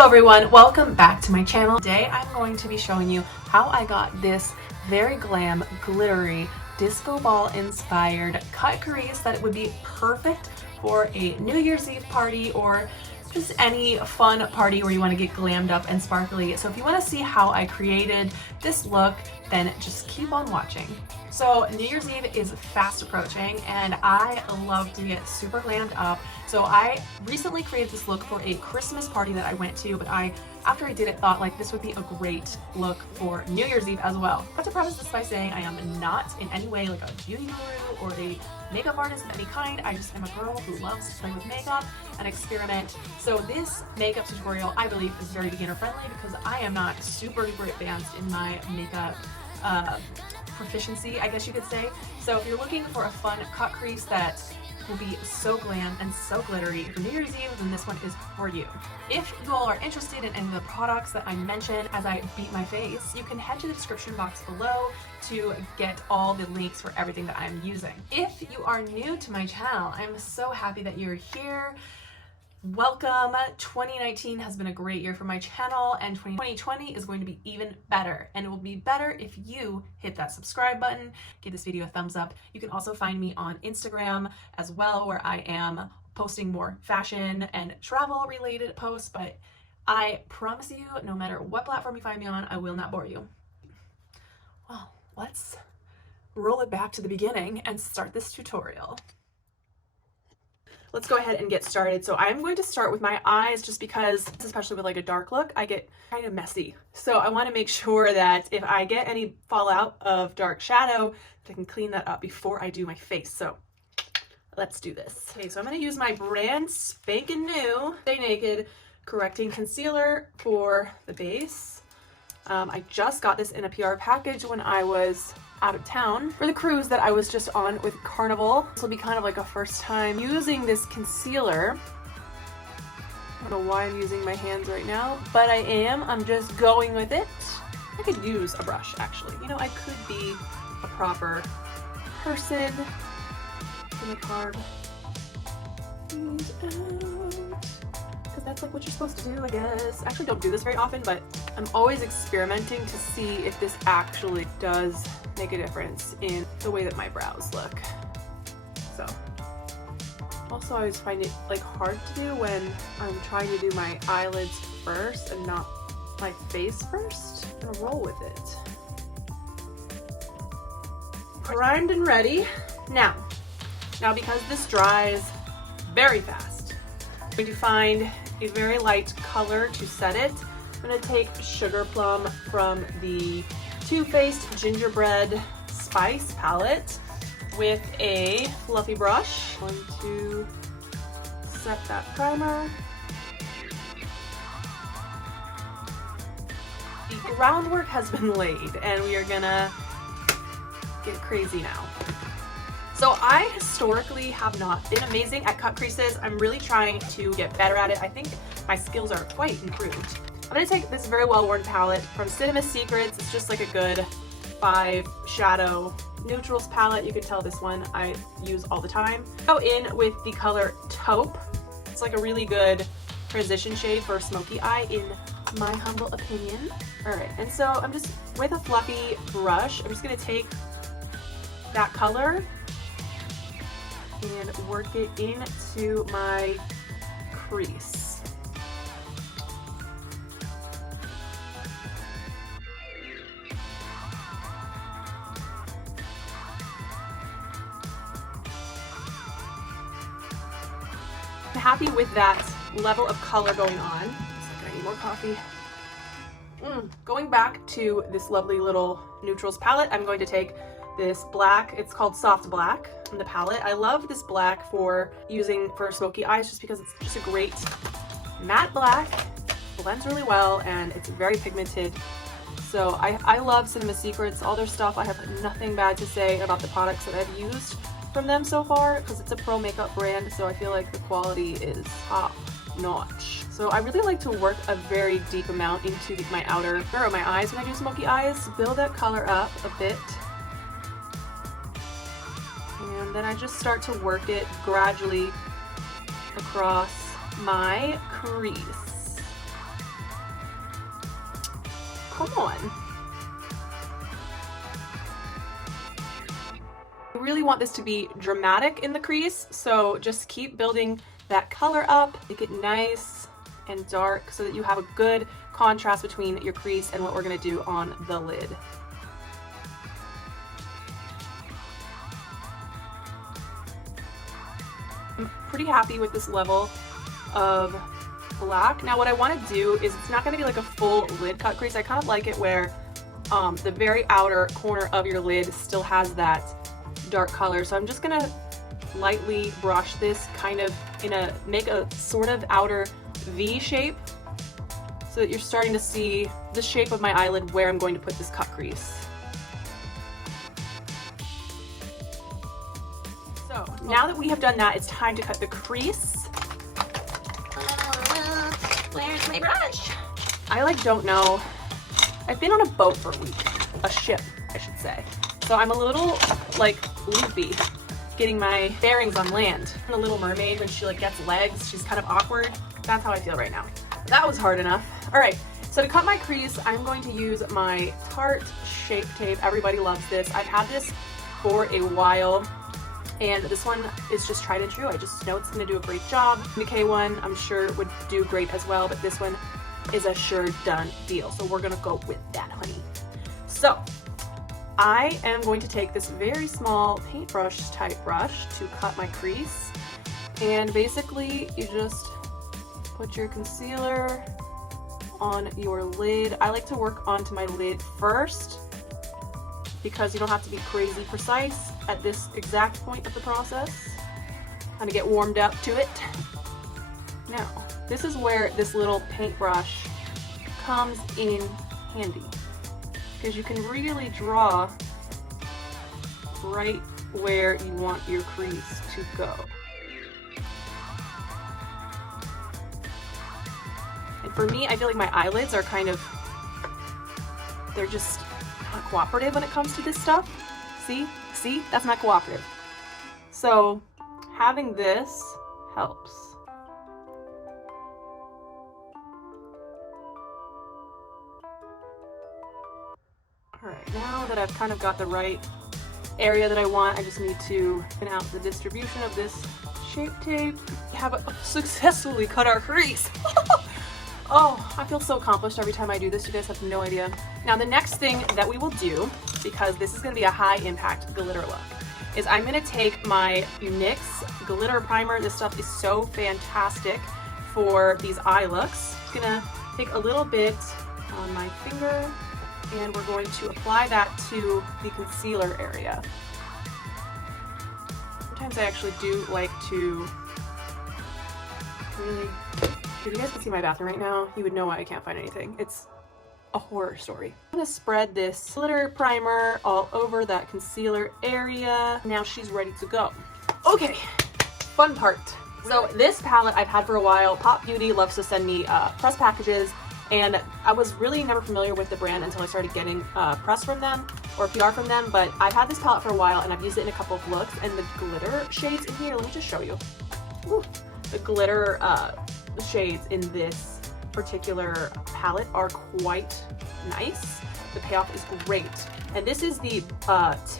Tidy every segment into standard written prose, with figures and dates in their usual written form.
Hello everyone, welcome back to my channel. Today I'm going to be showing you how I got this very glam, glittery, disco ball inspired cut crease that it would be perfect for a New Year's Eve party or just any fun party where you want to get glammed up and sparkly. So if you want to see how I created this look, then just keep on watching. So New Year's Eve is fast approaching and I love to get super glammed up. So I recently created this look for a Christmas party that I went to, but after I did it, thought like this would be a great look for New Year's Eve as well. I have to preface this by saying I am not in any way like a beauty guru or a makeup artist of any kind. I just am a girl who loves to play with makeup and experiment. So this makeup tutorial, I believe, is very beginner friendly because I am not super duper advanced in my makeup proficiency, I guess you could say. So if you're looking for a fun cut crease that will be so glam and so glittery for New Year's Eve, then this one is for you. If you all are interested in any of the products that I mentioned as I beat my face, you can head to the description box below to get all the links for everything that I'm using. If you are new to my channel, I'm so happy that you're here. Welcome. 2019 has been a great year for my channel and 2020 is going to be even better, and it will be better if you hit that subscribe button, give this video a thumbs up. You can also find me on Instagram as well, where I am posting more fashion and travel related posts, but I promise you, no matter what platform you find me on, I will not bore you. Well, let's roll it back to the beginning and start this tutorial. Let's go ahead and get started. So I'm going to start with my eyes just because, especially with like a dark look, I get kind of messy. So I want to make sure that if I get any fallout of dark shadow, that I can clean that up before I do my face. So let's do this. Okay, so I'm going to use my brand spanking new Stay Naked Correcting Concealer for the base. I just got this in a PR package when I was out of town for the cruise that I was just on with Carnival. This will be kind of like a first time using this concealer. I don't know why I'm using my hands right now, but I am. I'm just going with it. I could use a brush actually. You know, I could be a proper person. Gonna carve these out, because that's like what you're supposed to do, I guess. Actually don't do this very often, but I'm always experimenting to see if this actually does make a difference in the way that my brows look. So also I always find it like hard to do when I'm trying to do my eyelids first and not my face first. I'm gonna roll with it. Primed and ready. Now because this dries very fast, I'm going to find a very light color to set it. I'm going to take Sugar Plum from the Too Faced Gingerbread Spice palette with a fluffy brush. I'm going to set that primer. The groundwork has been laid and we are gonna get crazy now. So I historically have not been amazing at cut creases. I'm really trying to get better at it. I think my skills are quite improved. I'm going to take this very well-worn palette from Cinema Secrets. It's just like a good 5 shadow neutrals palette. You can tell this one I use all the time. Go in with the color Taupe. It's like a really good transition shade for a smoky eye in my humble opinion. Alright, and so I'm just, with a fluffy brush, I'm just going to take that color and work it into my crease. I'm happy with that level of color going on. Looks like I need more coffee. Going back to this lovely little neutrals palette, I'm going to take this black, it's called Soft Black from the palette. I love this black for using for smoky eyes just because it's just a great matte black, blends really well, and it's very pigmented. So I love Cinema Secrets, all their stuff. I have nothing bad to say about the products that I've used from them so far because it's a pro makeup brand, so I feel like the quality is top notch. So I really like to work a very deep amount into my outer or my eyes when I do smoky eyes, build that color up a bit. And then I just start to work it gradually across my crease. come on. I really want this to be dramatic in the crease, so just keep building that color up, make it nice and dark so that you have a good contrast between your crease and what we're gonna do on the lid. I'm pretty happy with this level of black. Now what I want to do is, it's not going to be like a full lid cut crease. I kind of like it where the very outer corner of your lid still has that dark color. So I'm just going to lightly brush this kind of make a sort of outer V shape so that you're starting to see the shape of my eyelid where I'm going to put this cut crease. So now that we have done that, it's time to cut the crease. Where's my brush? I don't know. I've been on a boat for a week. A ship, I should say. So I'm a little loopy getting my bearings on land. The Little Mermaid, when she gets legs, she's kind of awkward. That's how I feel right now. That was hard enough. All right, so to cut my crease, I'm going to use my Tarte Shape Tape. Everybody loves this. I've had this for a while. And this one is just tried and true. I just know it's gonna do a great job. The K one, I'm sure would do great as well, but this one is a sure done deal. So we're gonna go with that, honey. So I am going to take this very small paintbrush type brush to cut my crease. And basically you just put your concealer on your lid. I like to work onto my lid first because you don't have to be crazy precise at this exact point of the process. Kind of get warmed up to it. Now, this is where this little paintbrush comes in handy, because you can really draw right where you want your crease to go. And for me, I feel like my eyelids are they're just not cooperative when it comes to this stuff. See, that's not cooperative. So having this helps. All right, now that I've kind of got the right area that I want, I just need to pin out the distribution of this Shape Tape. We have successfully cut our crease. Oh, I feel so accomplished every time I do this. You guys have no idea. Now the next thing that we will do, because this is going to be a high impact glitter look, is I'm going to take my NYX glitter primer. This stuff is so fantastic for these eye looks. I'm going to take a little bit on my finger and we're going to apply that to the concealer area. Sometimes I actually do like to really... If you guys could see my bathroom right now, you would know why I can't find anything. It's a horror story. I'm gonna spread this glitter primer all over that concealer area. Now she's ready to go. Okay, fun part. So this palette I've had for a while. Pop Beauty loves to send me press packages, and I was really never familiar with the brand until I started getting press from them or PR from them, but I've had this palette for a while and I've used it in a couple of looks, and the glitter shades in here, let me just show you. Ooh, the glitter shades in this particular palette are quite nice. The payoff is great. And this is the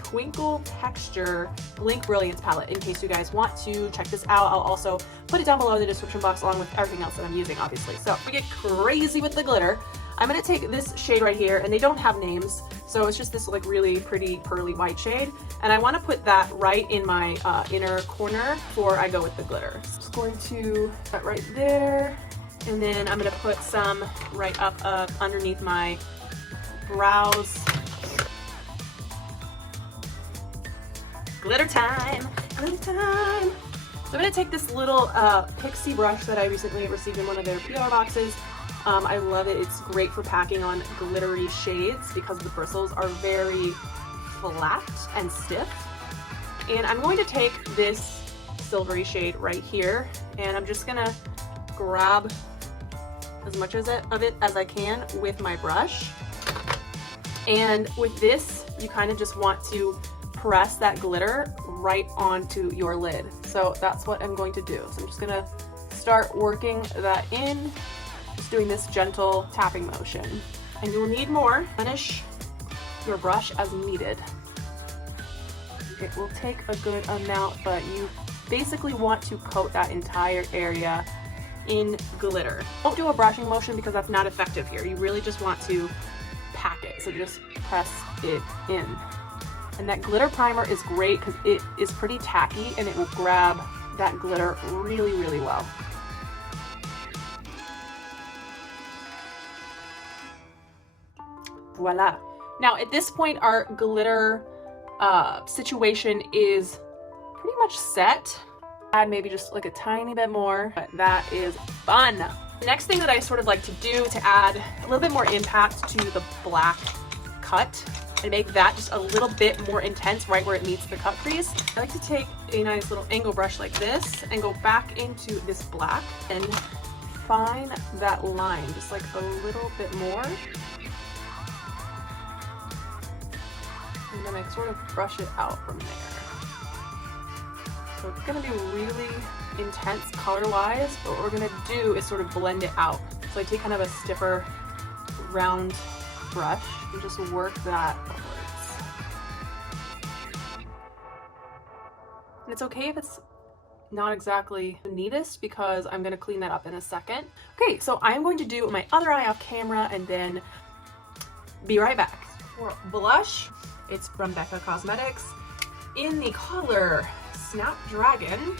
Twinkle Texture Blink Brilliance palette, in case you guys want to check this out. I'll also put it down below in the description box along with everything else that I'm using, obviously. So we get crazy with the glitter. I'm going to take this shade right here, and they don't have names, so it's just this really pretty pearly white shade, and I want to put that right in my inner corner before I go with the glitter. Just going to put right there, and then I'm going to put some right up underneath my brows. Glitter time! Glitter time! So I'm going to take this little pixie brush that I recently received in one of their PR boxes. I love it. It's great for packing on glittery shades because the bristles are very flat and stiff. And I'm going to take this silvery shade right here, and I'm just gonna grab as much of it as I can with my brush. And with this, you kind of just want to press that glitter right onto your lid. So that's what I'm going to do. So I'm just gonna start working that in. Just doing this gentle tapping motion. And you'll need more. Finish your brush as needed. It will take a good amount, but you basically want to coat that entire area in glitter. Don't do a brushing motion because that's not effective here. You really just want to pack it. So just press it in. And that glitter primer is great because it is pretty tacky and it will grab that glitter really, really well. Voila. Now at this point, our glitter situation is pretty much set. Add maybe just like a tiny bit more, but that is fun. The next thing that I sort of like to do to add a little bit more impact to the black cut and make that just a little bit more intense right where it meets the cut crease, I like to take a nice little angle brush like this and go back into this black and find that line just like a little bit more. And then I sort of brush it out from there. So it's gonna be really intense color-wise, but what we're gonna do is sort of blend it out. So I take kind of a stiffer, round brush and just work that upwards. And it's okay if it's not exactly the neatest because I'm gonna clean that up in a second. Okay, so I'm going to do my other eye off camera and then be right back. For blush, it's from Becca Cosmetics in the color Snapdragon.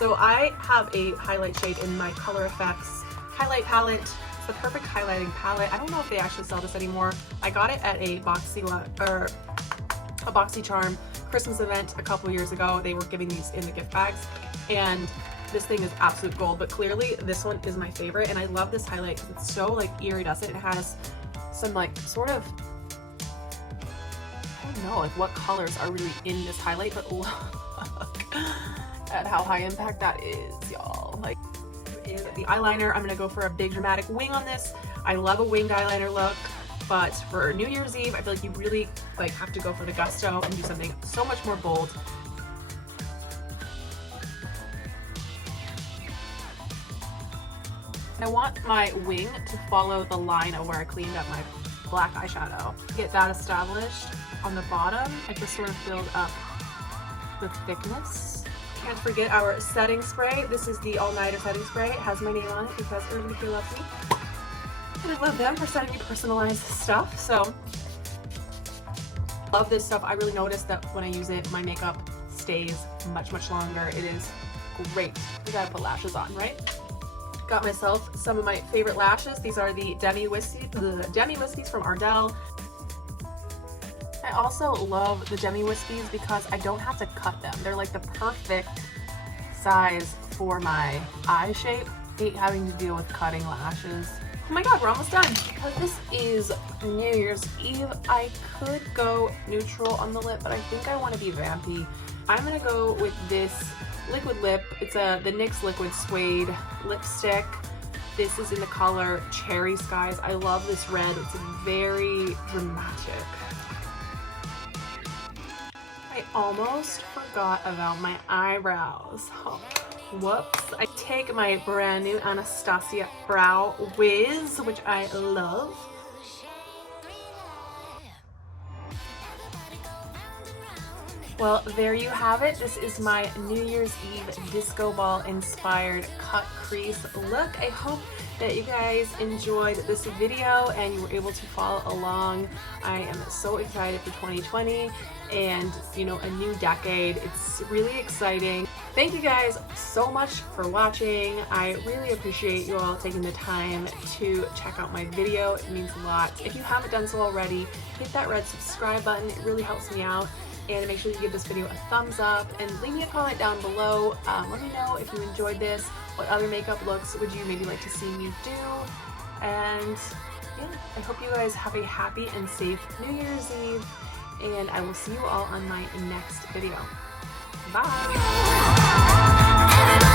So I have a highlight shade in my Color Effects highlight palette. It's the perfect highlighting palette. I don't know if they actually sell this anymore. I got it at a BoxyCharm Christmas event a couple years ago. They were giving these in the gift bags, and this thing is absolute gold, but clearly this one is my favorite, and I love this highlight because it's so like iridescent. It has some like sort of, I don't know like what colors are really in this highlight, but look at how high impact that is, y'all. Like, is the eyeliner, I'm gonna go for a big dramatic wing on this. I love a winged eyeliner look, but for New Year's Eve, I feel like you really like have to go for the gusto and do something so much more bold. I want my wing to follow the line of where I cleaned up my black eyeshadow. Get that established on the bottom, I just sort of build up the thickness. Can't forget our setting spray. This is the All-Nighter setting spray. It has my name on it because everybody here loves me. And I love them for sending me personalized stuff. So, love this stuff. I really noticed that when I use it, my makeup stays much, much longer. It is great. We gotta put lashes on, right? Got myself some of my favorite lashes. These are the Demi Wispies from Ardell. I also love the Demi Wispies because I don't have to cut them. They're like the perfect size for my eye shape. I hate having to deal with cutting lashes. Oh my god, we're almost done. Because this is New Year's Eve, I could go neutral on the lip, but I think I want to be vampy. I'm gonna go with this liquid lip. It's the NYX Liquid Suede lipstick. This is in the color Cherry Skies. I love this red. It's very dramatic. I almost forgot about my eyebrows. Oh, whoops. I take my brand new Anastasia Brow Wiz, which I love. Well, there you have it. This is my New Year's Eve disco ball inspired cut crease look. I hope that you guys enjoyed this video and you were able to follow along. I am so excited for 2020 and, you know, a new decade. It's really exciting. Thank you guys so much for watching. I really appreciate you all taking the time to check out my video. It means a lot. If you haven't done so already, hit that red subscribe button. It really helps me out. And make sure you give this video a thumbs up and leave me a comment down below. Let me know if you enjoyed this. What other makeup looks would you maybe like to see me do? And yeah, I hope you guys have a happy and safe New Year's Eve. And I will see you all on my next video. Bye!